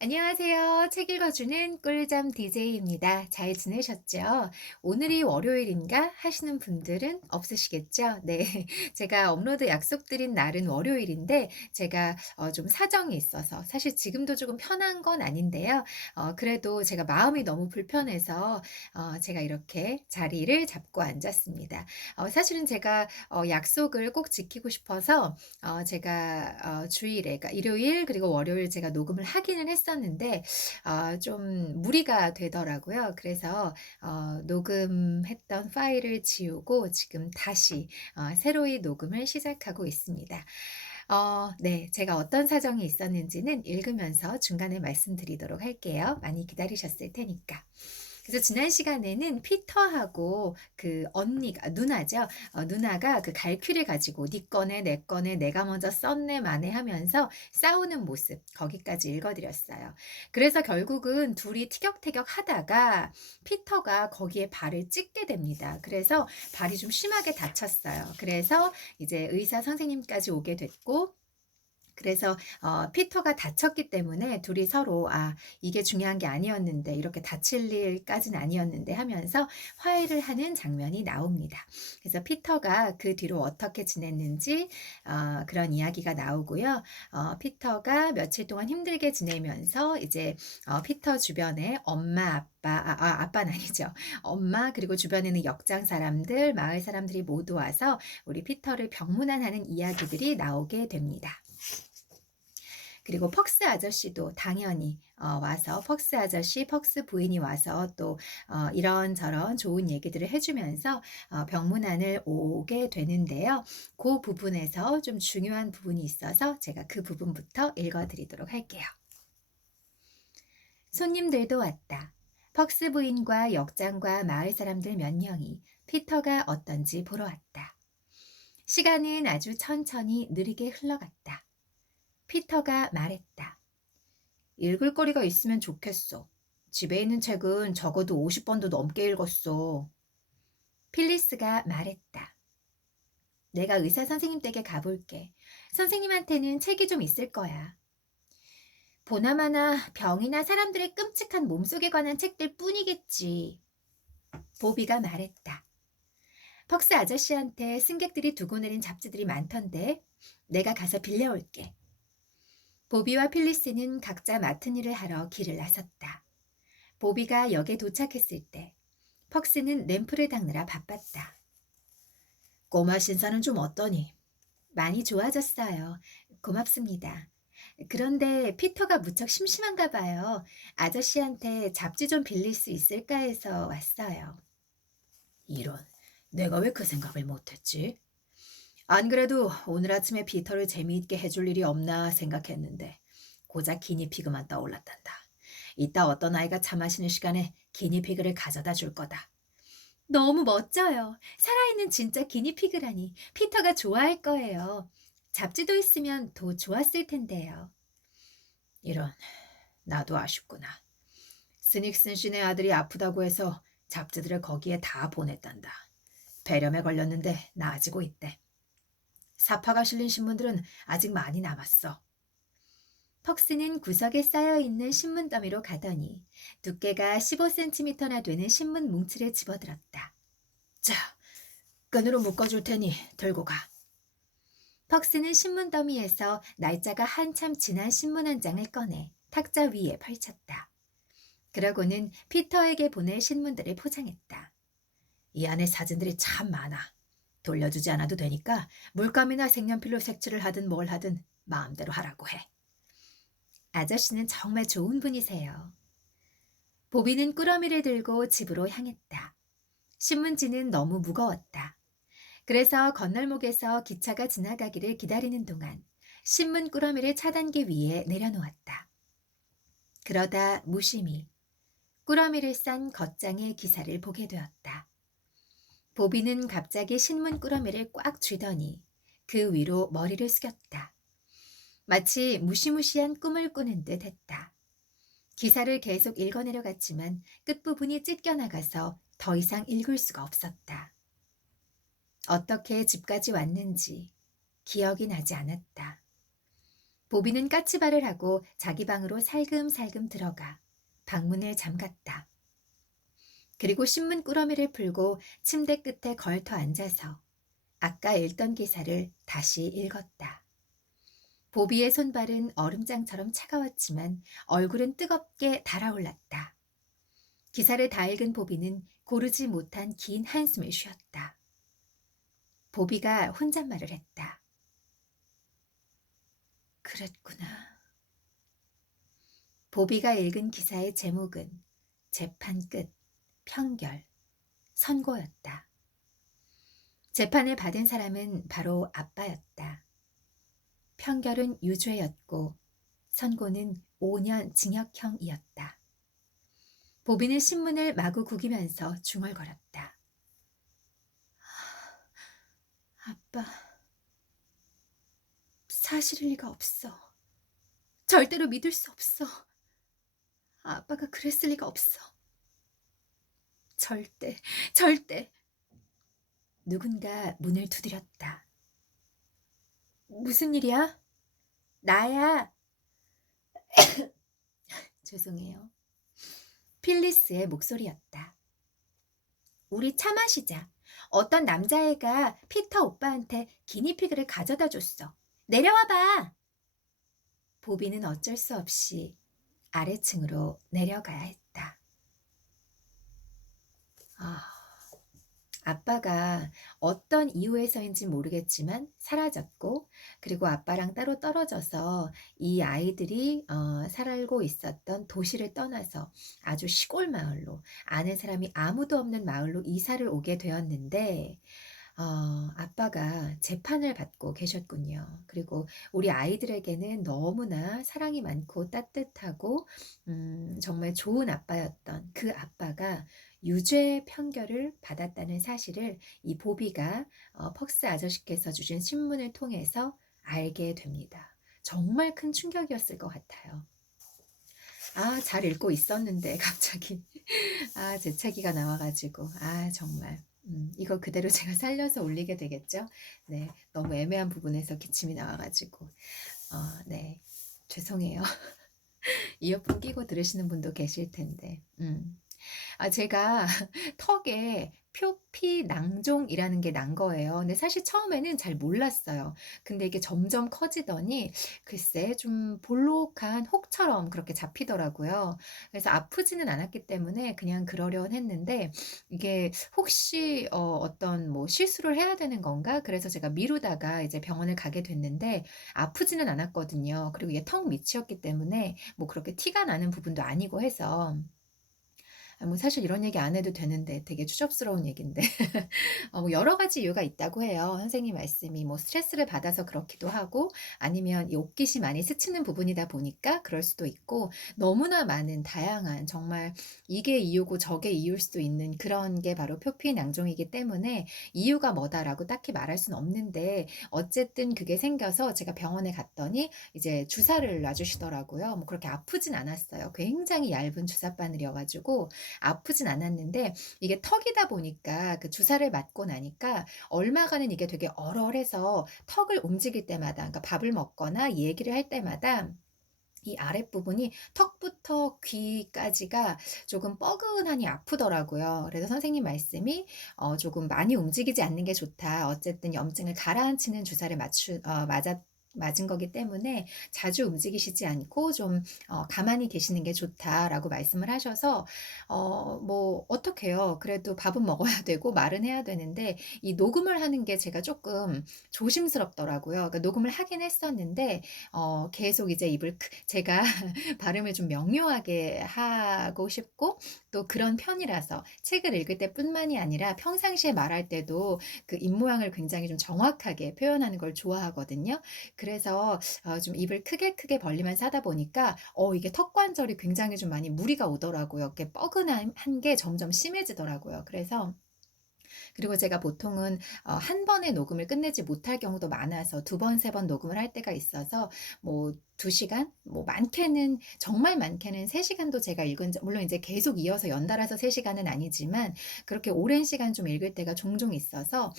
안녕하세요. 책 읽어주는 꿀잠 DJ입니다. 잘 지내셨죠? 오늘이 월요일인가 하시는 분들은 없으시겠죠? 네. 제가 업로드 약속드린 날은 월요일인데, 제가 좀 사정이 있어서, 사실 지금도 조금 편한 건 아닌데요. 그래도 제가 마음이 너무 불편해서, 제가 이렇게 자리를 잡고 앉았습니다. 사실은 제가 약속을 꼭 지키고 싶어서, 제가 주일에, 그러니까 일요일 그리고 월요일 제가 녹음을 하기는 했었는데 좀 무리가 되더라고요. 그래서 녹음했던 파일을 지우고 지금 다시 새로이 녹음을 시작하고 있습니다. 네. 제가 어떤 사정이 있었는지는 읽으면서 중간에 말씀드리도록 할게요. 많이 기다리셨을 테니까. 그래서 지난 시간에는 피터하고 그 언니가 누나죠. 누나가 그 갈퀴를 가지고 "네 거네. 내 거네. 내가 먼저 썼네 마네." 하면서 싸우는 모습 거기까지 읽어 드렸어요. 그래서 결국은 둘이 티격태격하다가 피터가 거기에 발을 찢게 됩니다. 그래서 발이 좀 심하게 다쳤어요. 그래서 이제 의사 선생님까지 오게 됐고, 그래서 피터가 다쳤기 때문에 둘이 서로 '아 이게 중요한 게 아니었는데. 이렇게 다칠 일까진 아니었는데.' 하면서 화해를 하는 장면이 나옵니다. 그래서 피터가 그 뒤로 어떻게 지냈는지 그런 이야기가 나오고요. 피터가 며칠 동안 힘들게 지내면서 이제 피터 주변에 엄마, 아빠, 아빠는 아니죠. 엄마 그리고 주변에는 역장 사람들, 마을 사람들이 모두 와서 우리 피터를 병문안하는 이야기들이 나오게 됩니다. 그리고 퍽스 아저씨도 당연히 와서, 퍽스 아저씨, 퍽스 부인이 와서 또 이런저런 좋은 얘기들을 해 주면서 병문안을 오게 되는데요. 그 부분에서 좀 중요한 부분이 있어서 제가 그 부분부터 읽어 드리도록 할게요. 손님들도 왔다. 퍽스 부인과 역장과 마을 사람들 몇 명이 피터가 어떤지 보러 왔다. 시간은 아주 천천히 느리게 흘러갔다. 피터가 말했다. 읽을 거리가 있으면 좋겠어. 집에 있는 책은 적어도 50번도 넘게 읽었어. 필리스가 말했다. 내가 의사 선생님 댁에 가볼게. 선생님한테는 책이 좀 있을 거야. 보나마나 병이나 사람들의 끔찍한 몸속에 관한 책들 뿐이겠지. 보비가 말했다. 퍽스 아저씨한테 승객들이 두고 내린 잡지들이 많던데 내가 가서 빌려올게. 보비와 필리스는 각자 맡은 일을 하러 길을 나섰다. 보비가 역에 도착했을 때 퍽스는 램프를 닦느라 바빴다. 꼬마 신사는 좀 어떠니? 많이 좋아졌어요. 고맙습니다. 그런데 피터가 무척 심심한가 봐요. 아저씨한테 잡지 좀 빌릴 수 있을까 해서 왔어요. 이런, 내가 왜 그 생각을 못했지? 안 그래도 오늘 아침에 피터를 재미있게 해줄 일이 없나 생각했는데 고작 기니피그만 떠올랐단다. 이따 어떤 아이가 차 마시는 시간에 기니피그를 가져다 줄 거다. 너무 멋져요. 살아있는 진짜 기니피그라니. 피터가 좋아할 거예요. 잡지도 있으면 더 좋았을 텐데요. 이런, 나도 아쉽구나. 스닉슨 씨네 아들이 아프다고 해서 잡지들을 거기에 다 보냈단다. 폐렴에 걸렸는데 나아지고 있대. 사파가 실린 신문들은 아직 많이 남았어. 퍽스는 구석에 쌓여있는 신문 더미로 가더니 두께가 15cm나 되는 신문 뭉치를 집어들었다. 자, 끈으로 묶어줄 테니 들고 가. 퍽스는 신문 더미에서 날짜가 한참 지난 신문 한 장을 꺼내 탁자 위에 펼쳤다. 그러고는 피터에게 보낼 신문들을 포장했다. 이 안에 사진들이 참 많아. 돌려주지 않아도 되니까 물감이나 색연필로 색칠을 하든 뭘 하든 마음대로 하라고 해. 아저씨는 정말 좋은 분이세요. 보비는 꾸러미를 들고 집으로 향했다. 신문지는 너무 무거웠다. 그래서 건널목에서 기차가 지나가기를 기다리는 동안 신문 꾸러미를 차단기 위에 내려놓았다. 그러다 무심히 꾸러미를 싼 겉장의 기사를 보게 되었다. 보비는 갑자기 신문 꾸러미를 꽉 쥐더니 그 위로 머리를 숙였다. 마치 무시무시한 꿈을 꾸는 듯 했다. 기사를 계속 읽어내려갔지만 끝부분이 찢겨나가서 더 이상 읽을 수가 없었다. 어떻게 집까지 왔는지 기억이 나지 않았다. 보비는 까치발을 하고 자기 방으로 살금살금 들어가 방문을 잠갔다. 그리고 신문 꾸러미를 풀고 침대 끝에 걸터 앉아서 아까 읽던 기사를 다시 읽었다. 보비의 손발은 얼음장처럼 차가웠지만 얼굴은 뜨겁게 달아올랐다. 기사를 다 읽은 보비는 고르지 못한 긴 한숨을 쉬었다. 보비가 혼잣말을 했다. 그랬구나. 보비가 읽은 기사의 제목은 재판 끝, 편결, 선고였다. 재판을 받은 사람은 바로 아빠였다. 편결은 유죄였고 선고는 5년 징역형이었다. 보비는 신문을 마구 구기면서 중얼거렸다. 아빠, 사실일 리가 없어. 절대로 믿을 수 없어. 아빠가 그랬을 리가 없어. 절대, 절대. 누군가 문을 두드렸다. 무슨 일이야? 나야. 죄송해요. 필리스의 목소리였다. 우리 차 마시자. 어떤 남자애가 피터 오빠한테 기니피그를 가져다 줬어. 내려와 봐. 보비는 어쩔 수 없이 아래층으로 내려가야 했다. 아빠가 어떤 이유에서인지 모르겠지만 사라졌고, 그리고 아빠랑 따로 떨어져서 이 아이들이 살고 있었던 도시를 떠나서 아주 시골 마을로, 아는 사람이 아무도 없는 마을로 이사를 오게 되었는데, 아빠가 재판을 받고 계셨군요. 그리고 우리 아이들에게는 너무나 사랑이 많고 따뜻하고 정말 좋은 아빠였던 그 아빠가 유죄 판결을 받았다는 사실을 이 보비가 퍽스 아저씨께서 주신 신문을 통해서 알게 됩니다. 정말 큰 충격이었을 것 같아요. 잘 읽고 있었는데 갑자기 재채기가 나와가지고 정말 이거 그대로 제가 살려서 올리게 되겠죠? 네, 너무 애매한 부분에서 기침이 나와가지고 네, 죄송해요. 이어폰 끼고 들으시는 분도 계실 텐데 제가 턱에 표피낭종이라는 게 난 거예요. 근데 사실 처음에는 잘 몰랐어요. 근데 이게 점점 커지더니 글쎄 좀 볼록한 혹처럼 그렇게 잡히더라고요. 그래서 아프지는 않았기 때문에 그냥 그러려니 했는데 이게 혹시 어떤 뭐 실수를 해야 되는 건가? 그래서 제가 미루다가 이제 병원을 가게 됐는데 아프지는 않았거든요. 그리고 이게 턱 밑이었기 때문에 뭐 그렇게 티가 나는 부분도 아니고 해서 뭐 사실 이런 얘기 안 해도 되는데 되게 추접스러운 얘기인데 뭐 여러 가지 이유가 있다고 해요. 선생님 말씀이 뭐 스트레스를 받아서 그렇기도 하고 아니면 이 옷깃이 많이 스치는 부분이다 보니까 그럴 수도 있고 너무나 많은 다양한 정말 이게 이유고 저게 이유일 수도 있는 그런 게 바로 표피낭종이기 때문에 이유가 뭐다라고 딱히 말할 수는 없는데 어쨌든 그게 생겨서 제가 병원에 갔더니 이제 주사를 놔주시더라고요. 뭐 그렇게 아프진 않았어요. 굉장히 얇은 주사바늘이어가지고 아프진 않았는데 이게 턱이다 보니까 그 주사를 맞고 나니까 얼마간은 이게 되게 얼얼해서 턱을 움직일 때마다 그러니까 밥을 먹거나 얘기를 할 때마다 이 아랫부분이 턱부터 귀까지가 조금 뻐근하니 아프더라고요. 그래서 선생님 말씀이 조금 많이 움직이지 않는 게 좋다. 어쨌든 염증을 가라앉히는 주사를 맞은 거기 때문에 자주 움직이시지 않고 좀 가만히 계시는 게 좋다라고 말씀을 하셔서 뭐 어떡해요. 그래도 밥은 먹어야 되고 말은 해야 되는데 이 녹음을 하는 게 제가 조금 조심스럽더라고요. 그러니까 녹음을 하긴 했었는데 계속 이제 제가 발음을 좀 명료하게 하고 싶고 또 그런 편이라서 책을 읽을 때뿐만이 아니라 평상시에 말할 때도 그 입모양을 굉장히 좀 정확하게 표현하는 걸 좋아하거든요. 그래서 좀 입을 크게 벌리면서 하다 보니까 이게 턱 관절이 굉장히 좀 많이 무리가 오더라고요. 이렇게 뻐근한 게 점점 심해지더라고요. 그리고 제가 보통은 한 번에 녹음을 끝내지 못할 경우도 많아서 두 번, 세 번 녹음을 할 때가 있어서 뭐 2시간? 뭐 많게는 정말 많게는 3시간도 제가 읽은 적, 물론 이제 계속 이어서 연달아서 3시간은 아니지만 그렇게 오랜 시간 좀 읽을 때가 종종 있어서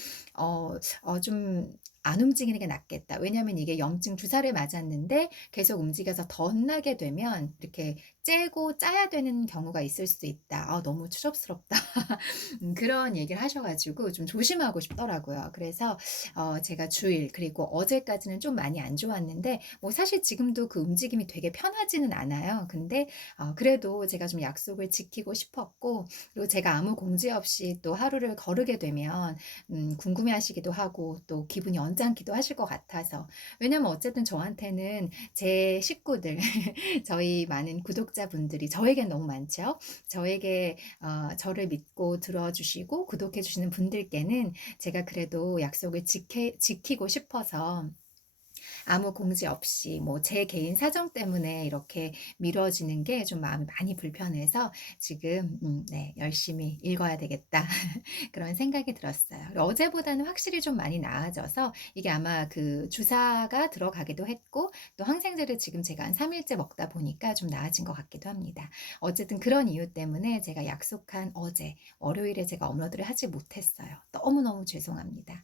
좀 '안 움직이는 게 낫겠다.' 왜냐하면 이게 염증 주사를 맞았는데 계속 움직여서 덧나게 되면 이렇게 째고 짜야 되는 경우가 있을 수도 있다. 너무 추접스럽다. 그런 얘기를 하셔 가지고 좀 조심하고 싶더라고요. 그래서 제가 주일 그리고 어제까지는 좀 많이 안 좋았는데 뭐 사실 지금도 그 움직임이 되게 편하지는 않아요. 근데 그래도 제가 좀 약속을 지키고 싶었고, 그리고 제가 아무 공지 없이 또 하루를 거르게 되면 궁금해하시기도 하고 또 기분이 언짢기도 하실 것 같아서. 왜냐면 어쨌든 저한테는 제 식구들 저희 많은 구독자분들이 저에겐 너무 많죠. 저에게 저를 믿고 들어주시고 구독해 주시는 분들께는 제가 그래도 약속을 지키고 싶어서 아무 공지 없이 뭐 제 개인 사정 때문에 이렇게 미뤄지는 게 좀 마음이 많이 불편해서 지금 네 '열심히 읽어야 되겠다.' 그런 생각이 들었어요. 어제보다는 확실히 좀 많이 나아져서 이게 아마 그 주사가 들어가기도 했고 또 항생제를 지금 제가 한 3 일째 먹다 보니까 좀 나아진 것 같기도 합니다. 어쨌든 그런 이유 때문에 제가 약속한 어제 월요일에 제가 업로드를 하지 못했어요. 너무너무 죄송합니다.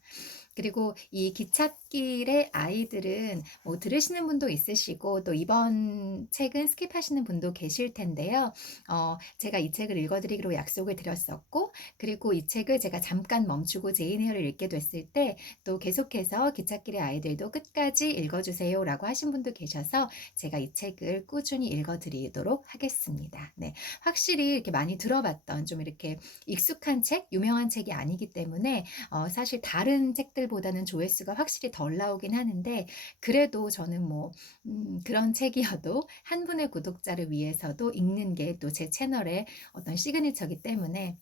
그리고 이 기찻길의 아이들은 뭐 들으시는 분도 있으시고 또 이번 책은 스킵하시는 분도 계실 텐데요. 제가 이 책을 읽어드리기로 약속을 드렸었고, 그리고 이 책을 제가 잠깐 멈추고 제인 헤어를 읽게 됐을 때 또 계속해서 기찻길의 아이들도 끝까지 읽어주세요라고 하신 분도 계셔서 제가 이 책을 꾸준히 읽어드리도록 하겠습니다. 네, 확실히 이렇게 많이 들어봤던 좀 이렇게 익숙한 책, 유명한 책이 아니기 때문에 사실 다른 책들보다는 조회수가 확실히 덜 나오긴 하는데 그래도 저는 뭐 그런 책이어도 한 분의 구독자를 위해서도 읽는 게 또 제 채널의 어떤 시그니처이기 때문에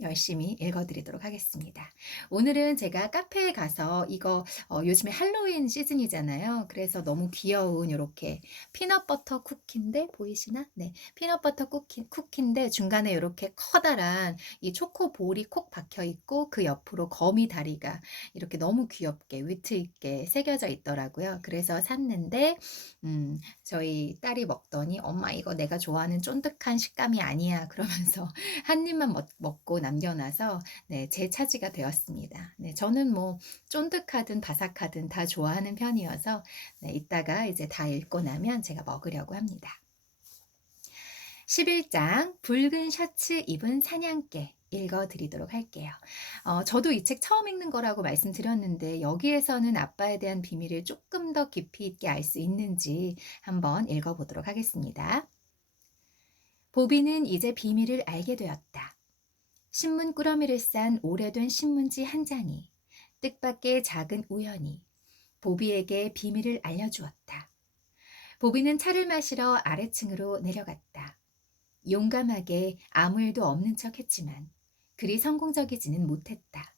열심히 읽어 드리도록 하겠습니다. 오늘은 제가 카페에 가서 이거 요즘에 할로윈 시즌이잖아요. 그래서 너무 귀여운 요렇게 피넛버터 쿠키인데 보이시나? 네. 피넛버터 쿠키인데 중간에 요렇게 커다란 이 초코 볼이 콕 박혀 있고 그 옆으로 거미 다리가 이렇게 너무 귀엽게 위트 있게 새겨져 있더라고요. 그래서 샀는데 저희 딸이 먹더니 "엄마 이거 내가 좋아하는 쫀득한 식감이 아니야." 그러면서 한 입만 먹고 남겨 놔서 네 제 차지가 되었습니다. 네 저는 뭐 쫀득하든 바삭하든 다 좋아하는 편이어서 네 이따가 이제 다 읽고 나면 제가 먹으려고 합니다. 11장 붉은 셔츠 입은 사냥개 읽어 드리도록 할게요. 저도 이 책 처음 읽는 거라고 말씀드렸는데 여기에서는 아빠에 대한 비밀을 조금 더 깊이 있게 알 수 있는지 한번 읽어 보도록 하겠습니다. 보비는 이제 비밀을 알게 되었다. 신문 꾸러미를 싼 오래된 신문지 한 장이 뜻밖의 작은 우연이 보비에게 비밀을 알려주었다. 보비는 차를 마시러 아래층으로 내려갔다. 용감하게 아무 일도 없는 척 했지만 그리 성공적이지는 못했다.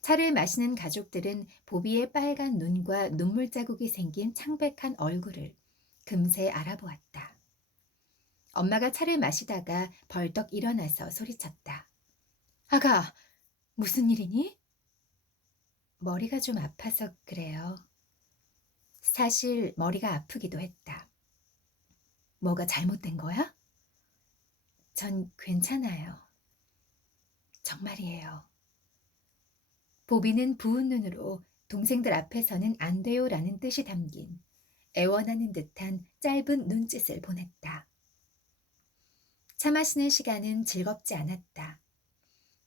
차를 마시는 가족들은 보비의 빨간 눈과 눈물 자국이 생긴 창백한 얼굴을 금세 알아보았다. 엄마가 차를 마시다가 벌떡 일어나서 소리쳤다. 아가, 무슨 일이니? 머리가 좀 아파서 그래요. 사실 머리가 아프기도 했다. 뭐가 잘못된 거야? 전 괜찮아요. 정말이에요. 보비는 부은 눈으로 동생들 앞에서는 안 돼요라는 뜻이 담긴 애원하는 듯한 짧은 눈짓을 보냈다. 차 마시는 시간은 즐겁지 않았다.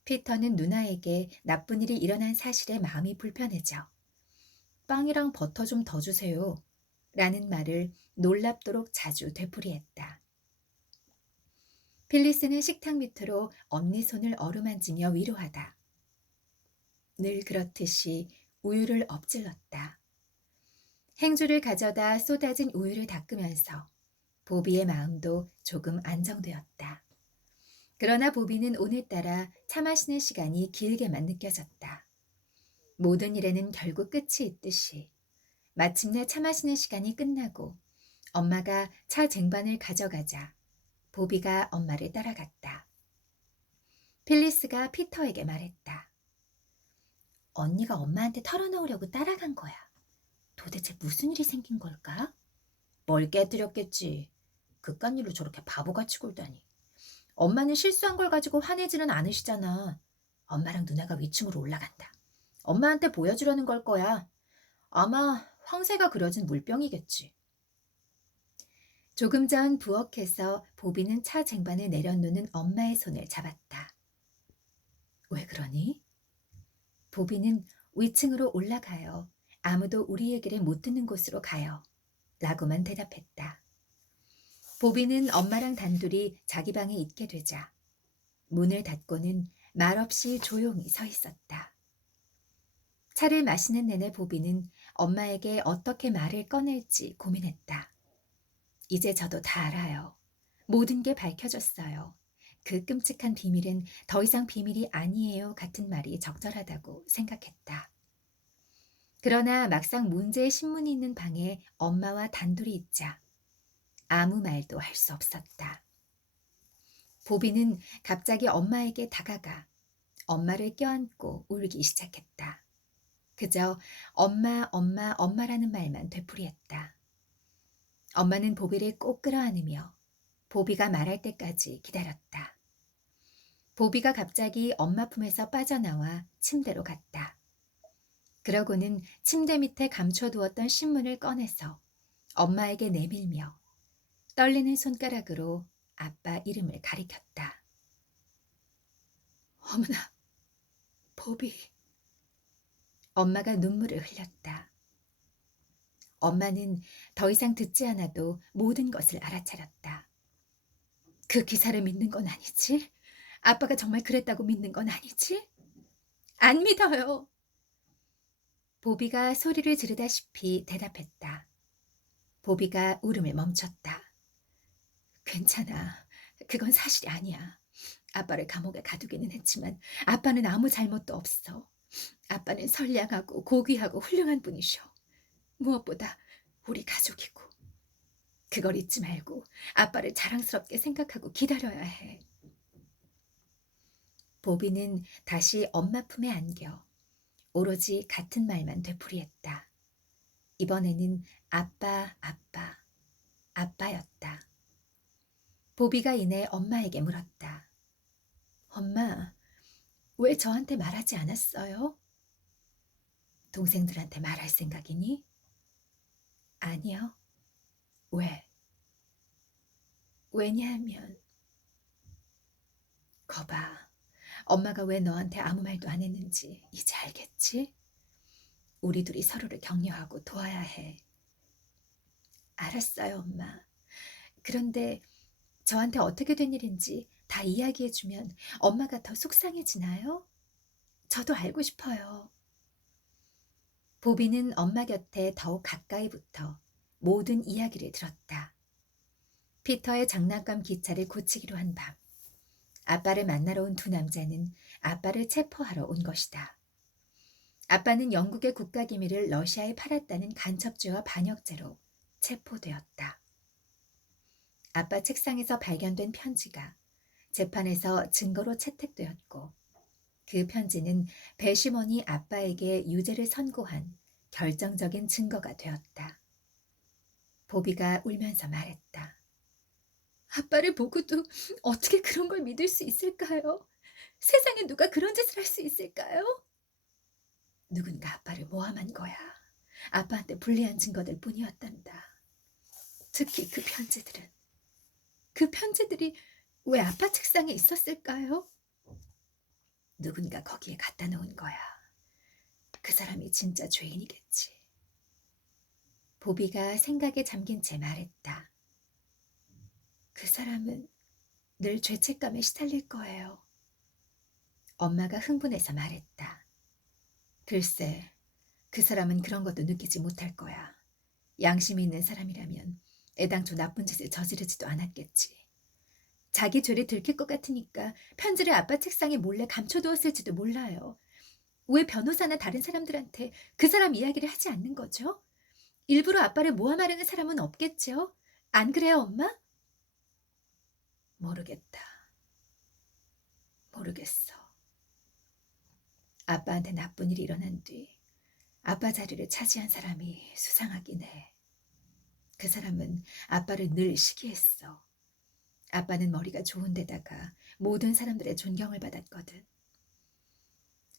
피터는 누나에게 나쁜 일이 일어난 사실에 마음이 불편해져 빵이랑 버터 좀 더 주세요 라는 말을 놀랍도록 자주 되풀이했다. 필리스는 식탁 밑으로 언니 손을 어루만지며 위로하다. 늘 그렇듯이 우유를 엎질렀다. 행주를 가져다 쏟아진 우유를 닦으면서 보비의 마음도 조금 안정되었다. 그러나 보비는 오늘따라 차 마시는 시간이 길게만 느껴졌다. 모든 일에는 결국 끝이 있듯이 마침내 차 마시는 시간이 끝나고 엄마가 차 쟁반을 가져가자 보비가 엄마를 따라갔다. 필리스가 피터에게 말했다. 언니가 엄마한테 털어놓으려고 따라간 거야. 도대체 무슨 일이 생긴 걸까? 뭘 깨뜨렸겠지. 그깟 일로 저렇게 바보같이 굴다니. 엄마는 실수한 걸 가지고 화내지는 않으시잖아. 엄마랑 누나가 위층으로 올라간다. 엄마한테 보여주려는 걸 거야. 아마 황새가 그려진 물병이겠지. 조금 전 부엌에서 보비는 차 쟁반을 내려놓는 엄마의 손을 잡았다. 왜 그러니? 보비는 위층으로 올라가요. 아무도 우리 얘기를 못 듣는 곳으로 가요. 라고만 대답했다. 보비는 엄마랑 단둘이 자기 방에 있게 되자 문을 닫고는 말없이 조용히 서 있었다. 차를 마시는 내내 보비는 엄마에게 어떻게 말을 꺼낼지 고민했다. 이제 저도 다 알아요. 모든 게 밝혀졌어요. 그 끔찍한 비밀은 더 이상 비밀이 아니에요 같은 말이 적절하다고 생각했다. 그러나 막상 문제의 신문이 있는 방에 엄마와 단둘이 있자 아무 말도 할 수 없었다. 보비는 갑자기 엄마에게 다가가 엄마를 껴안고 울기 시작했다. 그저 엄마, 엄마, 엄마라는 말만 되풀이했다. 엄마는 보비를 꼭 끌어안으며 보비가 말할 때까지 기다렸다. 보비가 갑자기 엄마 품에서 빠져나와 침대로 갔다. 그러고는 침대 밑에 감춰두었던 신문을 꺼내서 엄마에게 내밀며 떨리는 손가락으로 아빠 이름을 가리켰다. 어머나, 보비. 엄마가 눈물을 흘렸다. 엄마는 더 이상 듣지 않아도 모든 것을 알아차렸다. 그 기사를 믿는 건 아니지? 아빠가 정말 그랬다고 믿는 건 아니지? 안 믿어요. 보비가 소리를 지르다시피 대답했다. 보비가 울음을 멈췄다. 괜찮아. 그건 사실이 아니야. 아빠를 감옥에 가두기는 했지만 아빠는 아무 잘못도 없어. 아빠는 선량하고 고귀하고 훌륭한 분이셔. 무엇보다 우리 가족이고. 그걸 잊지 말고 아빠를 자랑스럽게 생각하고 기다려야 해. 보비는 다시 엄마 품에 안겨 오로지 같은 말만 되풀이했다. 이번에는 아빠, 아빠, 아빠였다. 보비가 이내 엄마에게 물었다. 엄마, 왜 저한테 말하지 않았어요? 동생들한테 말할 생각이니? 아니요. 왜? 왜냐하면 거봐. 엄마가 왜 너한테 아무 말도 안 했는지 이제 알겠지? 우리 둘이 서로를 격려하고 도와야 해. 알았어요, 엄마. 그런데 저한테 어떻게 된 일인지 다 이야기해주면 엄마가 더 속상해지나요? 저도 알고 싶어요. 보비는 엄마 곁에 더욱 가까이 붙어 모든 이야기를 들었다. 피터의 장난감 기차를 고치기로 한 밤, 아빠를 만나러 온 두 남자는 아빠를 체포하러 온 것이다. 아빠는 영국의 국가기밀을 러시아에 팔았다는 간첩죄와 반역죄로 체포되었다. 아빠 책상에서 발견된 편지가 재판에서 증거로 채택되었고 그 편지는 배심원이 아빠에게 유죄를 선고한 결정적인 증거가 되었다. 보비가 울면서 말했다. 아빠를 보고도 어떻게 그런 걸 믿을 수 있을까요? 세상에 누가 그런 짓을 할 수 있을까요? 누군가 아빠를 모함한 거야. 아빠한테 불리한 증거들 뿐이었단다. 특히 그 편지들은. 그 편지들이 왜 아빠 책상에 있었을까요? 누군가 거기에 갖다 놓은 거야. 그 사람이 진짜 죄인이겠지. 보비가 생각에 잠긴 채 말했다. 그 사람은 늘 죄책감에 시달릴 거예요. 엄마가 흥분해서 말했다. 글쎄, 그 사람은 그런 것도 느끼지 못할 거야. 양심이 있는 사람이라면 애당초 나쁜 짓을 저지르지도 않았겠지. 자기 죄를 들킬 것 같으니까 편지를 아빠 책상에 몰래 감춰두었을지도 몰라요. 왜 변호사나 다른 사람들한테 그 사람 이야기를 하지 않는 거죠? 일부러 아빠를 모함하려는 사람은 없겠죠? 안 그래요, 엄마? 모르겠다. 모르겠어. 아빠한테 나쁜 일이 일어난 뒤 아빠 자리를 차지한 사람이 수상하긴 해. 그 사람은 아빠를 늘 시기했어. 아빠는 머리가 좋은 데다가 모든 사람들의 존경을 받았거든.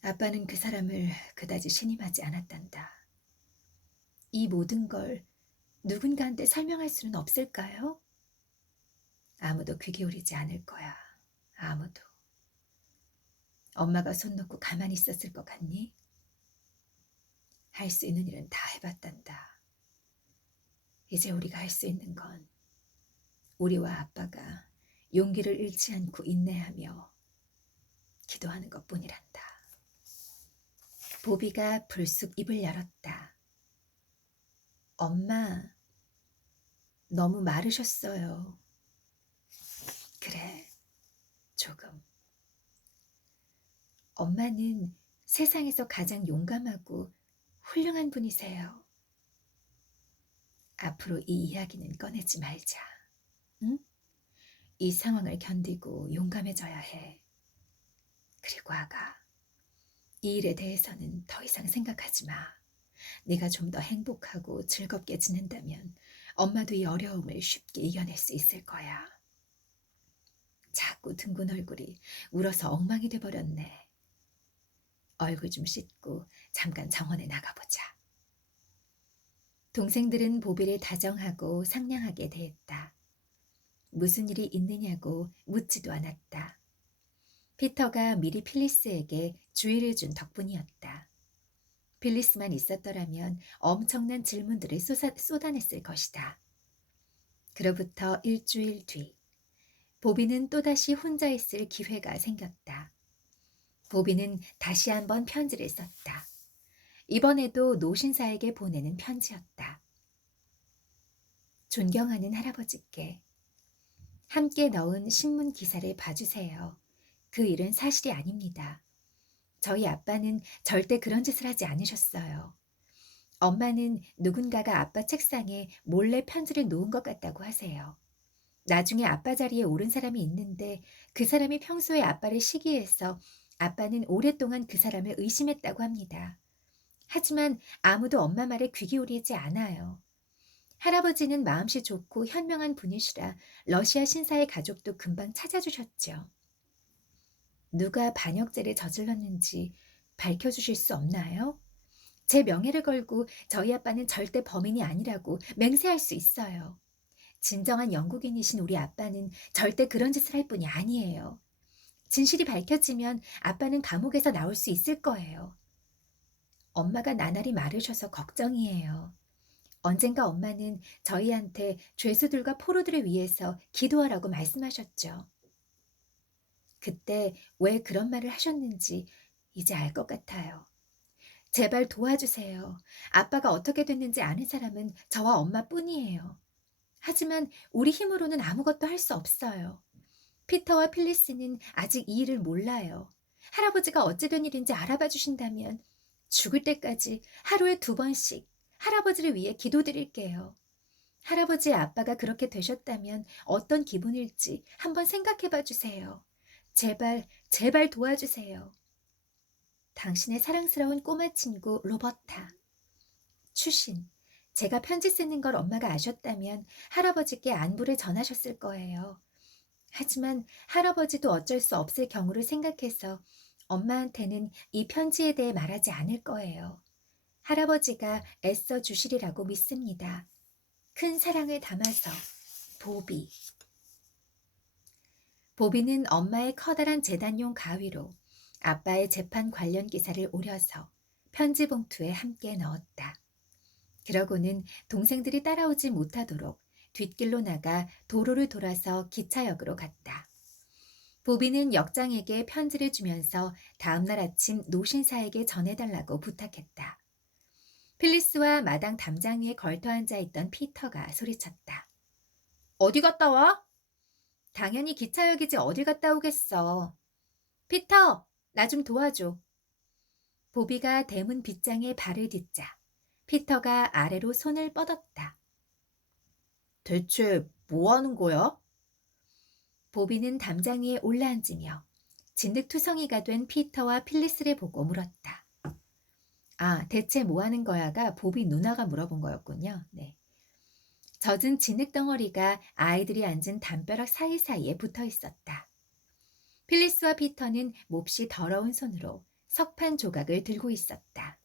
아빠는 그 사람을 그다지 신임하지 않았단다. 이 모든 걸 누군가한테 설명할 수는 없을까요? 아무도 귀 기울이지 않을 거야. 아무도. 엄마가 손 놓고 가만히 있었을 것 같니? 할 수 있는 일은 다 해봤단다. 이제 우리가 할 수 있는 건 우리와 아빠가 용기를 잃지 않고 인내하며 기도하는 것뿐이란다. 보비가 불쑥 입을 열었다. 엄마, 너무 마르셨어요. 그래, 조금. 엄마는 세상에서 가장 용감하고 훌륭한 분이세요. 앞으로 이 이야기는 꺼내지 말자. 응? 이 상황을 견디고 용감해져야 해. 그리고 아가, 이 일에 대해서는 더 이상 생각하지 마. 네가 좀 더 행복하고 즐겁게 지낸다면 엄마도 이 어려움을 쉽게 이겨낼 수 있을 거야. 자꾸 둥근 얼굴이 울어서 엉망이 돼버렸네. 얼굴 좀 씻고 잠깐 정원에 나가보자. 동생들은 보비를 다정하고 상냥하게 대했다. 무슨 일이 있느냐고 묻지도 않았다. 피터가 미리 필리스에게 주의를 준 덕분이었다. 필리스만 있었더라면 엄청난 질문들을 쏟아냈을 것이다. 그로부터 일주일 뒤, 보비는 또다시 혼자 있을 기회가 생겼다. 보비는 다시 한번 편지를 썼다. 이번에도 노신사에게 보내는 편지였다. 존경하는 할아버지께 함께 넣은 신문 기사를 봐주세요. 그 일은 사실이 아닙니다. 저희 아빠는 절대 그런 짓을 하지 않으셨어요. 엄마는 누군가가 아빠 책상에 몰래 편지를 놓은 것 같다고 하세요. 나중에 아빠 자리에 오른 사람이 있는데 그 사람이 평소에 아빠를 시기해서 아빠는 오랫동안 그 사람을 의심했다고 합니다. 하지만 아무도 엄마 말에 귀 기울이지 않아요. 할아버지는 마음씨 좋고 현명한 분이시라 러시아 신사의 가족도 금방 찾아주셨죠. 누가 반역죄를 저질렀는지 밝혀주실 수 없나요? 제 명예를 걸고 저희 아빠는 절대 범인이 아니라고 맹세할 수 있어요. 진정한 영국인이신 우리 아빠는 절대 그런 짓을 할 분이 아니에요. 진실이 밝혀지면 아빠는 감옥에서 나올 수 있을 거예요. 엄마가 나날이 마르셔서 걱정이에요. 언젠가 엄마는 저희한테 죄수들과 포로들을 위해서 기도하라고 말씀하셨죠. 그때 왜 그런 말을 하셨는지 이제 알 것 같아요. 제발 도와주세요. 아빠가 어떻게 됐는지 아는 사람은 저와 엄마뿐이에요. 하지만 우리 힘으로는 아무것도 할 수 없어요. 피터와 필리스는 아직 이 일을 몰라요. 할아버지가 어찌 된 일인지 알아봐 주신다면 죽을 때까지 하루에 2번씩 할아버지를 위해 기도드릴게요. 할아버지의 아빠가 그렇게 되셨다면 어떤 기분일지 한번 생각해 봐 주세요. 제발, 제발 도와주세요. 당신의 사랑스러운 꼬마 친구 로버타. 추신. 제가 편지 쓰는 걸 엄마가 아셨다면 할아버지께 안부를 전하셨을 거예요. 하지만 할아버지도 어쩔 수 없을 경우를 생각해서 엄마한테는 이 편지에 대해 말하지 않을 거예요. 할아버지가 애써 주시리라고 믿습니다. 큰 사랑을 담아서 보비. 보비는 엄마의 커다란 재단용 가위로 아빠의 재판 관련 기사를 오려서 편지 봉투에 함께 넣었다. 그러고는 동생들이 따라오지 못하도록 뒷길로 나가 도로를 돌아서 기차역으로 갔다. 보비는 역장에게 편지를 주면서 다음날 아침 노신사에게 전해달라고 부탁했다. 필리스와 마당 담장 위에 걸터 앉아 있던 피터가 소리쳤다. 어디 갔다 와? 당연히 기차역이지 어딜 갔다 오겠어. 피터, 나 좀 도와줘. 보비가 대문 빗장에 발을 딛자 피터가 아래로 손을 뻗었다. 대체 뭐 하는 거야? 보비는 담장 위에 올라앉으며 진흙투성이가 된 피터와 필리스를 보고 물었다. 아, 대체 뭐 하는 거야가 보비 누나가 물어본 거였군요. 네. 젖은 진흙 덩어리가 아이들이 앉은 담벼락 사이사이에 붙어 있었다. 필리스와 피터는 몹시 더러운 손으로 석판 조각을 들고 있었다.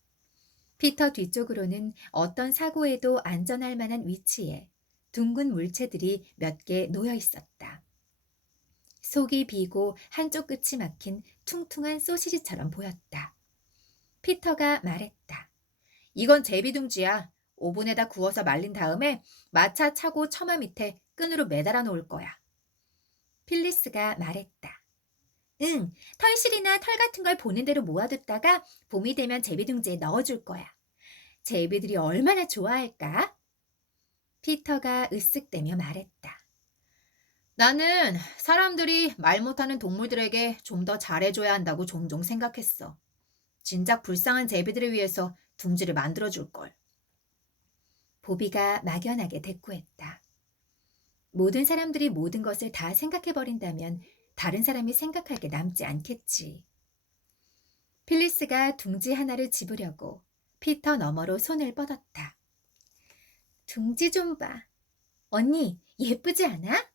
피터 뒤쪽으로는 어떤 사고에도 안전할 만한 위치에 둥근 물체들이 몇 개 놓여 있었다. 속이 비고 한쪽 끝이 막힌 퉁퉁한 소시지처럼 보였다. 피터가 말했다. 이건 제비둥지야. 오븐에다 구워서 말린 다음에 마차 차고 처마 밑에 끈으로 매달아 놓을 거야. 필리스가 말했다. 응, 털실이나 털 같은 걸 보는 대로 모아뒀다가 봄이 되면 제비둥지에 넣어줄 거야. 제비들이 얼마나 좋아할까? 피터가 으쓱대며 말했다. 나는 사람들이 말 못하는 동물들에게 좀 더 잘해줘야 한다고 종종 생각했어. 진작 불쌍한 제비들을 위해서 둥지를 만들어줄 걸. 보비가 막연하게 대꾸했다. 모든 사람들이 모든 것을 다 생각해버린다면 다른 사람이 생각할 게 남지 않겠지. 필리스가 둥지 하나를 집으려고 피터 너머로 손을 뻗었다. 둥지 좀 봐. 언니, 예쁘지 않아?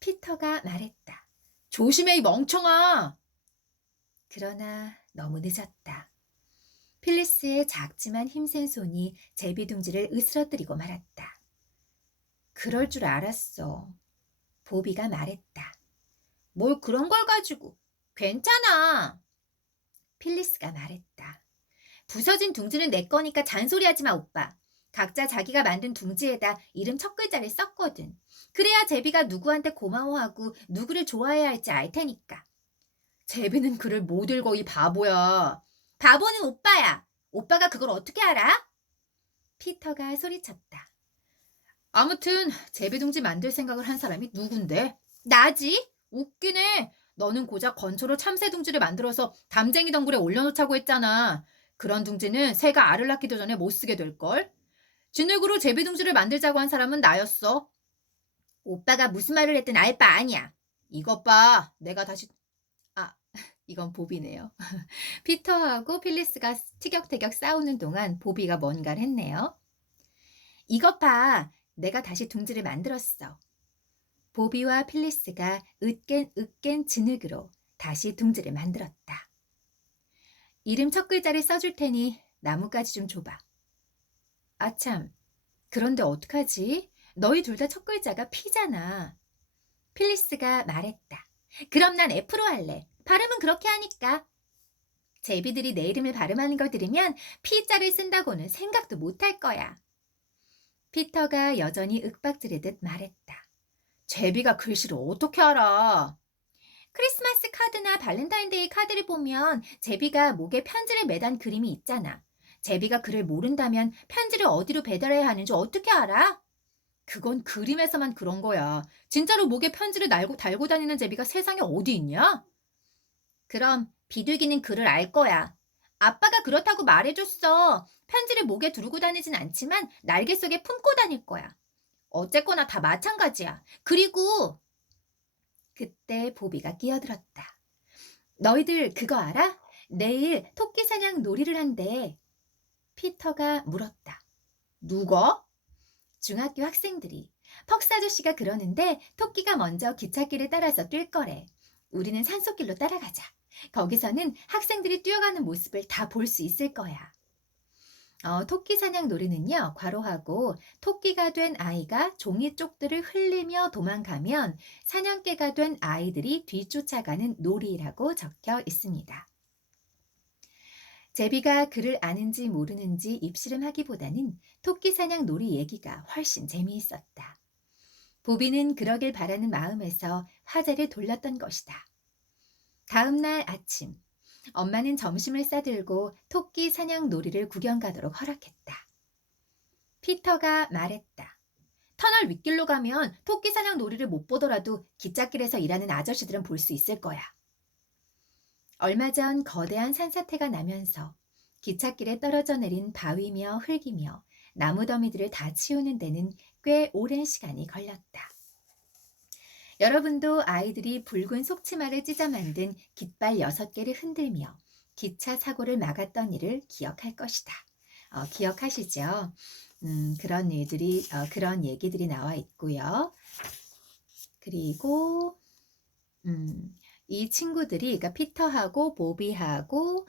피터가 말했다. 조심해, 이 멍청아! 그러나 너무 늦었다. 필리스의 작지만 힘센 손이 제비둥지를 으스러뜨리고 말았다. 그럴 줄 알았어. 보비가 말했다. 뭘 그런 걸 가지고. 괜찮아. 필리스가 말했다. 부서진 둥지는 내 거니까 잔소리하지 마, 오빠. 각자 자기가 만든 둥지에다 이름 첫 글자를 썼거든. 그래야 제비가 누구한테 고마워하고 누구를 좋아해야 할지 알 테니까. 제비는 글을 못 읽어, 이 바보야. 바보는 오빠야. 오빠가 그걸 어떻게 알아? 피터가 소리쳤다. 아무튼 제비둥지 만들 생각을 한 사람이 누군데? 나지? 웃기네. 너는 고작 건초로 참새둥지를 만들어서 담쟁이 덩굴에 올려놓자고 했잖아. 그런 둥지는 새가 알을 낳기도 전에 못 쓰게 될걸? 진흙으로 제비둥지를 만들자고 한 사람은 나였어. 오빠가 무슨 말을 했든 알 바 아니야. 이것 봐. 내가 다시... 아, 이건 보비네요. 피터하고 필리스가 티격태격 싸우는 동안 보비가 뭔가를 했네요. 이것 봐. 내가 다시 둥지를 만들었어. 보비와 필리스가 으깬 진흙으로 다시 둥지를 만들었다. 이름 첫 글자를 써줄 테니 나뭇가지 좀 줘봐. 아참, 그런데 어떡하지? 너희 둘 다 첫 글자가 P잖아. 필리스가 말했다. 그럼 난 F로 할래. 발음은 그렇게 하니까. 제비들이 내 이름을 발음하는 걸 들으면 P자를 쓴다고는 생각도 못할 거야. 피터가 여전히 윽박지르듯 말했다. 제비가 글씨를 어떻게 알아? 크리스마스 카드나 발렌타인데이 카드를 보면 제비가 목에 편지를 매단 그림이 있잖아. 제비가 글을 모른다면 편지를 어디로 배달해야 하는지 어떻게 알아? 그건 그림에서만 그런 거야. 진짜로 목에 편지를 달고 다니는 제비가 세상에 어디 있냐? 그럼 비둘기는 글을 알 거야. 아빠가 그렇다고 말해줬어. 편지를 목에 두르고 다니진 않지만 날개 속에 품고 다닐 거야. 어쨌거나 다 마찬가지야. 그리고 그때 보비가 끼어들었다. 너희들 그거 알아? 내일 토끼 사냥 놀이를 한대. 피터가 물었다. 누가? 중학교 학생들이. 퍽스 아저씨가 그러는데 토끼가 먼저 기찻길을 따라서 뛸 거래. 우리는 산속길로 따라가자. 거기서는 학생들이 뛰어가는 모습을 다 볼 수 있을 거야. 토끼 사냥 놀이는요, 괄호하고 토끼가 된 아이가 종이 쪽들을 흘리며 도망가면 사냥개가 된 아이들이 뒤쫓아가는 놀이라고 적혀 있습니다. 제비가 글을 아는지 모르는지 입씨름하기보다는 토끼 사냥 놀이 얘기가 훨씬 재미있었다. 보비는 그러길 바라는 마음에서 화제를 돌렸던 것이다. 다음 날 아침, 엄마는 점심을 싸들고 토끼 사냥 놀이를 구경 가도록 허락했다. 피터가 말했다. 터널 윗길로 가면 토끼 사냥 놀이를 못 보더라도 기찻길에서 일하는 아저씨들은 볼 수 있을 거야. 얼마 전 거대한 산사태가 나면서 기찻길에 떨어져 내린 바위며 흙이며 나무 더미들을 다 치우는 데는 꽤 오랜 시간이 걸렸다. 여러분도 아이들이 붉은 속치마를 찢어 만든 깃발 6개를 흔들며 기차 사고를 막았던 일을 기억할 것이다. 기억하시죠? 그런 얘기들이 나와 있고요. 그리고 음 이 친구들이, 그러니까 피터하고 보비하고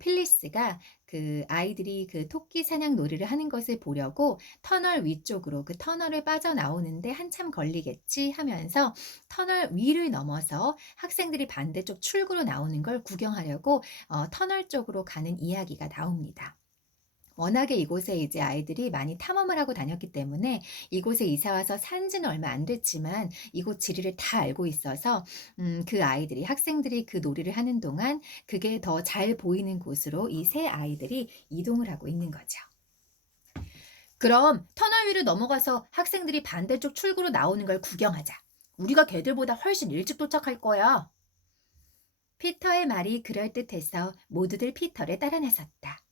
필리스가 그 아이들이 그 토끼 사냥 놀이를 하는 것을 보려고 터널 위쪽으로, 그 터널을 빠져나오는데 한참 걸리겠지 하면서 터널 위를 넘어서 학생들이 반대쪽 출구로 나오는 걸 구경하려고 터널 쪽으로 가는 이야기가 나옵니다. 워낙에 이곳에 이제 아이들이 많이 탐험을 하고 다녔기 때문에 이곳에 이사 와서 산 지는 얼마 안 됐지만 이곳 지리를 다 알고 있어서 그 아이들이, 학생들이 그 놀이를 하는 동안 그게 더 잘 보이는 곳으로 이 세 아이들이 이동을 하고 있는 거죠. 그럼 터널 위를 넘어가서 학생들이 반대쪽 출구로 나오는 걸 구경하자. 우리가 걔들보다 훨씬 일찍 도착할 거야. 피터의 말이 그럴듯해서 모두들 피터를 따라 나섰다.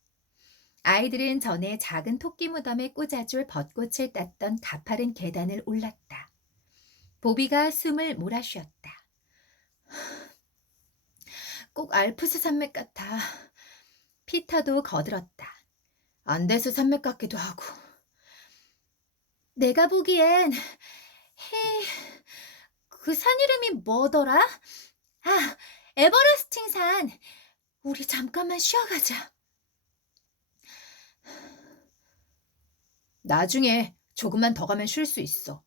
아이들은 전에 작은 토끼 무덤에 꽂아줄 벚꽃을 땄던 가파른 계단을 올랐다. 보비가 숨을 몰아쉬었다. 꼭 알프스 산맥 같아. 피터도 거들었다. 안데스 산맥 같기도 하고. 내가 보기엔 그 산 이름이 뭐더라? 아, 에버레스팅 산. 우리 잠깐만 쉬어가자. 나중에 조금만 더 가면 쉴 수 있어.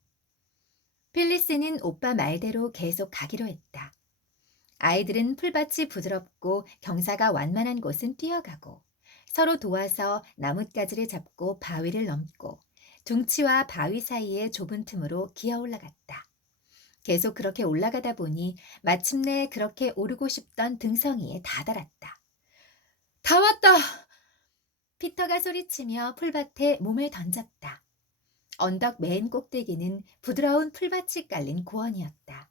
필리스는 오빠 말대로 계속 가기로 했다. 아이들은 풀밭이 부드럽고 경사가 완만한 곳은 뛰어가고 서로 도와서 나뭇가지를 잡고 바위를 넘고 둥치와 바위 사이의 좁은 틈으로 기어 올라갔다. 계속 그렇게 올라가다 보니 마침내 그렇게 오르고 싶던 등성이에 다다랐다. 다 왔다! 피터가 소리치며 풀밭에 몸을 던졌다. 언덕 맨 꼭대기는 부드러운 풀밭이 깔린 고원이었다.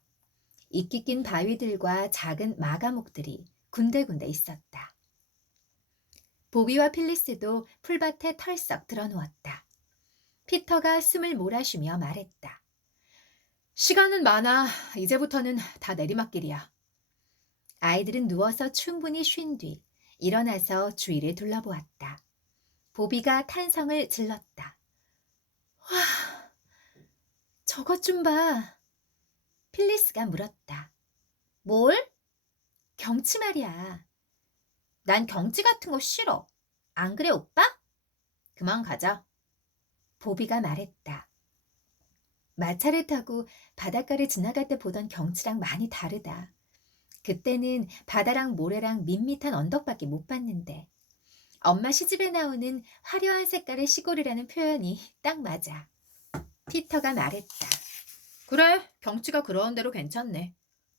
이끼 낀 바위들과 작은 마가목들이 군데군데 있었다. 보비와 필리스도 풀밭에 털썩 드러누웠다. 피터가 숨을 몰아쉬며 말했다. 시간은 많아. 이제부터는 다 내리막길이야. 아이들은 누워서 충분히 쉰 뒤 일어나서 주위를 둘러보았다. 보비가 탄성을 질렀다. 와, 저것 좀 봐. 필리스가 물었다. 뭘? 경치 말이야. 난 경치 같은 거 싫어. 안 그래, 오빠? 그만 가자. 보비가 말했다. 마차를 타고 바닷가를 지나갈 때 보던 경치랑 많이 다르다. 그때는 바다랑 모래랑 밋밋한 언덕밖에 못 봤는데 엄마 시집에 나오는 화려한 색깔의 시골이라는 표현이 딱 맞아. 피터가 말했다. 그래, 경치가 그런 대로 괜찮네.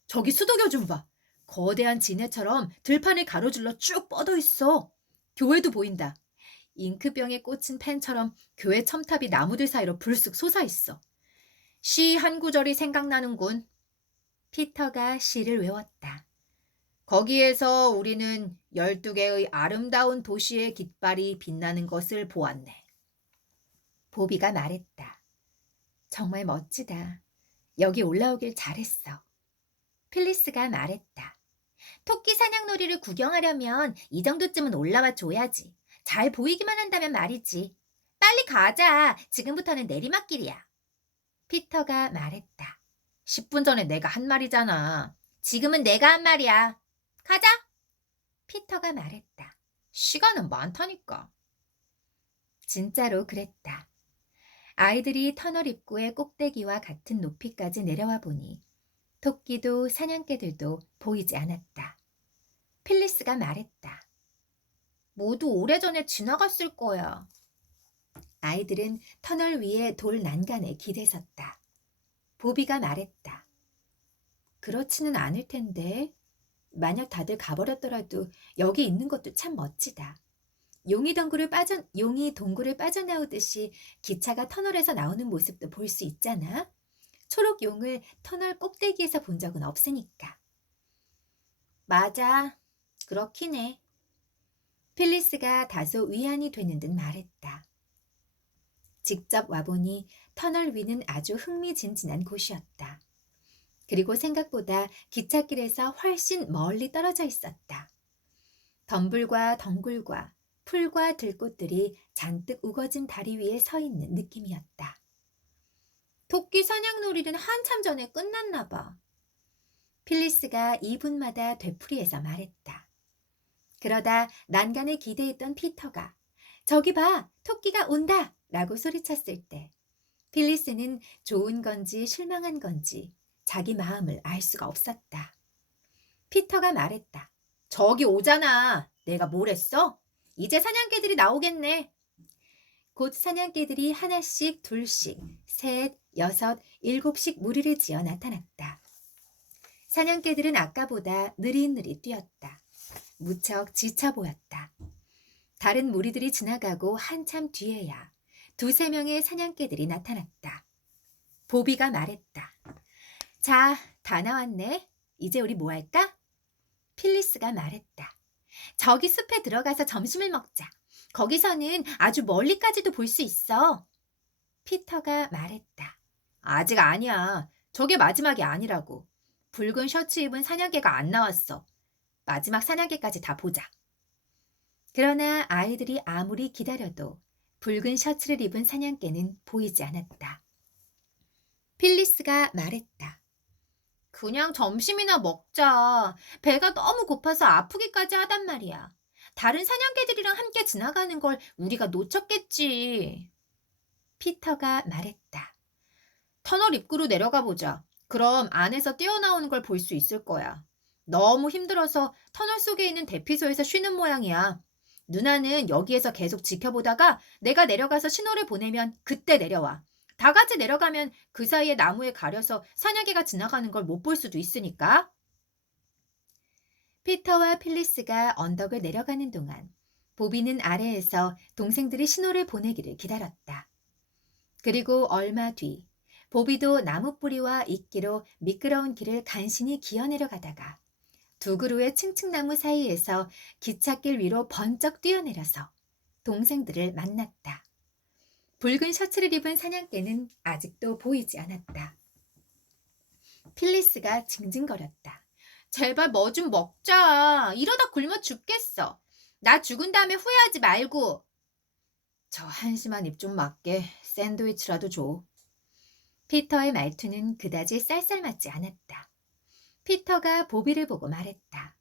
저기 수도교 좀 봐. 거대한 지네처럼 들판을 가로질러 쭉 뻗어 있어. 교회도 보인다. 잉크병에 꽂힌 펜처럼 교회 첨탑이 나무들 사이로 불쑥 솟아 있어. 시 한 구절이 생각나는군. 피터가 시를 외웠다. 거기에서 우리는 12개의 아름다운 도시의 깃발이 빛나는 것을 보았네. 보비가 말했다. 정말 멋지다. 여기 올라오길 잘했어. 필리스가 말했다. 토끼 사냥놀이를 구경하려면 이 정도쯤은 올라와 줘야지. 잘 보이기만 한다면 말이지. 빨리 가자. 지금부터는 내리막길이야. 피터가 말했다. 10분 전에 내가 한 말이잖아. 지금은 내가 한 말이야. 가자. 피터가 말했다. 시간은 많다니까. 진짜로 그랬다. 아이들이 터널 입구의 꼭대기와 같은 높이까지 내려와 보니 토끼도 사냥개들도 보이지 않았다. 필리스가 말했다. 모두 오래전에 지나갔을 거야. 아이들은 터널 위에 돌 난간에 기대섰다. 보비가 말했다. 그렇지는 않을 텐데. 만약 다들 가버렸더라도 여기 있는 것도 참 멋지다. 용이 동굴을 빠져나오듯이 기차가 터널에서 나오는 모습도 볼 수 있잖아. 초록 용을 터널 꼭대기에서 본 적은 없으니까. 맞아. 그렇긴 해. 필리스가 다소 위안이 되는 듯 말했다. 직접 와보니 터널 위는 아주 흥미진진한 곳이었다. 그리고 생각보다 기찻길에서 훨씬 멀리 떨어져 있었다. 덤불과 덩굴과 풀과 들꽃들이 잔뜩 우거진 다리 위에 서 있는 느낌이었다. 토끼 사냥놀이는 한참 전에 끝났나 봐. 필리스가 2분마다 되풀이해서 말했다. 그러다 난간에 기대했던 피터가 저기 봐, 토끼가 온다! 라고 소리쳤을 때 필리스는 좋은 건지 실망한 건지 자기 마음을 알 수가 없었다. 피터가 말했다. 저기 오잖아. 내가 뭘 했어? 이제 사냥개들이 나오겠네. 곧 사냥개들이 하나씩, 둘씩, 셋, 여섯, 일곱씩 무리를 지어 나타났다. 사냥개들은 아까보다 느릿느릿 뛰었다. 무척 지쳐 보였다. 다른 무리들이 지나가고 한참 뒤에야 두세 명의 사냥개들이 나타났다. 보비가 말했다. 자, 다 나왔네. 이제 우리 뭐 할까? 필리스가 말했다. 저기 숲에 들어가서 점심을 먹자. 거기서는 아주 멀리까지도 볼 수 있어. 피터가 말했다. 아직 아니야. 저게 마지막이 아니라고. 붉은 셔츠 입은 사냥개가 안 나왔어. 마지막 사냥개까지 다 보자. 그러나 아이들이 아무리 기다려도 붉은 셔츠를 입은 사냥개는 보이지 않았다. 필리스가 말했다. 그냥 점심이나 먹자. 배가 너무 고파서 아프기까지 하단 말이야. 다른 사냥개들이랑 함께 지나가는 걸 우리가 놓쳤겠지. 피터가 말했다. 터널 입구로 내려가 보자. 그럼 안에서 뛰어나오는 걸 볼 수 있을 거야. 너무 힘들어서 터널 속에 있는 대피소에서 쉬는 모양이야. 누나는 여기에서 계속 지켜보다가 내가 내려가서 신호를 보내면 그때 내려와. 다 같이 내려가면 그 사이에 나무에 가려서 사냥개가 지나가는 걸 못 볼 수도 있으니까. 피터와 필리스가 언덕을 내려가는 동안 보비는 아래에서 동생들이 신호를 보내기를 기다렸다. 그리고 얼마 뒤 보비도 나무뿌리와 이끼로 미끄러운 길을 간신히 기어내려가다가 두 그루의 층층나무 사이에서 기찻길 위로 번쩍 뛰어내려서 동생들을 만났다. 붉은 셔츠를 입은 사냥개는 아직도 보이지 않았다. 필리스가 징징거렸다. 제발 뭐 좀 먹자. 이러다 굶어 죽겠어. 나 죽은 다음에 후회하지 말고. 저 한심한 입 좀 막게 샌드위치라도 줘. 피터의 말투는 그다지 쌀쌀맞지 않았다. 피터가 보비를 보고 말했다.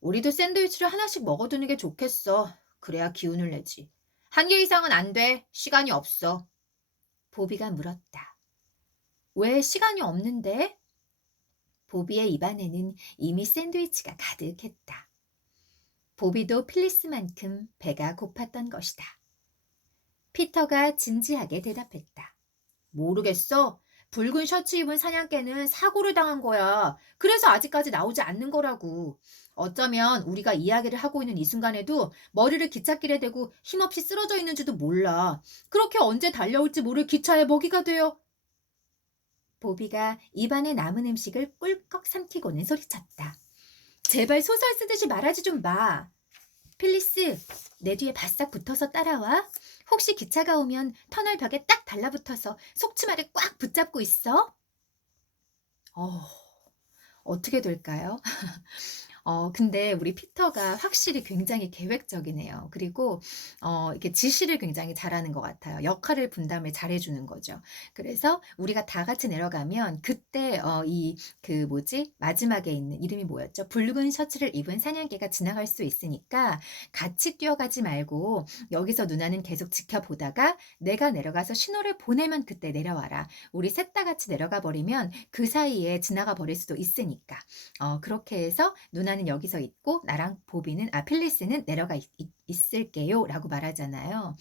우리도 샌드위치를 하나씩 먹어두는 게 좋겠어. 그래야 기운을 내지. 한 개 이상은 안 돼. 시간이 없어. 보비가 물었다. 왜 시간이 없는데? 보비의 입안에는 이미 샌드위치가 가득했다. 보비도 필리스만큼 배가 고팠던 것이다. 피터가 진지하게 대답했다. 모르겠어. 붉은 셔츠 입은 사냥개는 사고를 당한 거야. 그래서 아직까지 나오지 않는 거라고. 어쩌면 우리가 이야기를 하고 있는 이 순간에도 머리를 기찻길에 대고 힘없이 쓰러져 있는지도 몰라. 그렇게 언제 달려올지 모를 기차의 먹이가 되어. 보비가 입안에 남은 음식을 꿀꺽 삼키고는 소리쳤다. 제발 소설 쓰듯이 말하지 좀 마. 필리스, 내 뒤에 바싹 붙어서 따라와. 혹시 기차가 오면 터널 벽에 딱 달라붙어서 속치마를 꽉 붙잡고 있어. 어, 어떻게 될까요? 근데 우리 피터가 확실히 굉장히 계획적이네요. 그리고 이렇게 지시를 굉장히 잘하는 것 같아요. 역할을 분담을 잘해주는 거죠. 그래서 우리가 다 같이 내려가면 그때 그 뭐지? 마지막에 있는 이름이 뭐였죠? 붉은 셔츠를 입은 사냥개가 지나갈 수 있으니까 같이 뛰어가지 말고 여기서 누나는 계속 지켜보다가 내가 내려가서 신호를 보내면 그때 내려와라. 우리 셋 다 같이 내려가 버리면 그 사이에 지나가 버릴 수도 있으니까. 그렇게 해서 누나는 여기서 있고 나랑 보비는 필리스는 내려가 있을게요 라고 말하잖아요.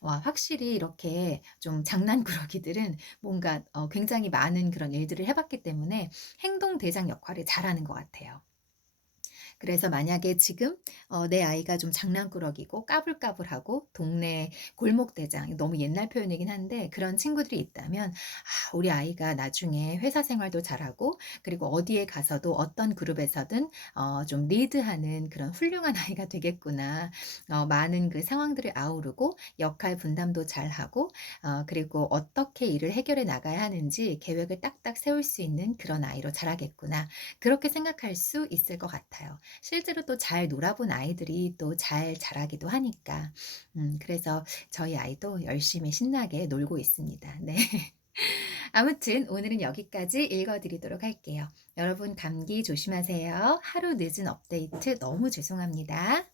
와, 확실히 이렇게 좀 장난꾸러기들은 뭔가 굉장히 많은 그런 일들을 해봤기 때문에 행동 대장 역할을 잘하는 것 같아요. 그래서 만약에 지금 내 아이가 좀 장난꾸러기고 까불까불하고 동네 골목대장, 너무 옛날 표현이긴 한데 그런 친구들이 있다면 우리 아이가 나중에 회사 생활도 잘하고 그리고 어디에 가서도 어떤 그룹에서든 좀 리드하는 그런 훌륭한 아이가 되겠구나. 많은 그 상황들을 아우르고 역할 분담도 잘하고 그리고 어떻게 일을 해결해 나가야 하는지 계획을 딱딱 세울 수 있는 그런 아이로 자라겠구나. 그렇게 생각할 수 있을 것 같아요. 실제로 또 잘 놀아본 아이들이 또 잘 자라기도 하니까. 그래서 저희 아이도 열심히 신나게 놀고 있습니다. 네. 아무튼 오늘은 여기까지 읽어 드리도록 할게요. 여러분 감기 조심하세요. 하루 늦은 업데이트 너무 죄송합니다.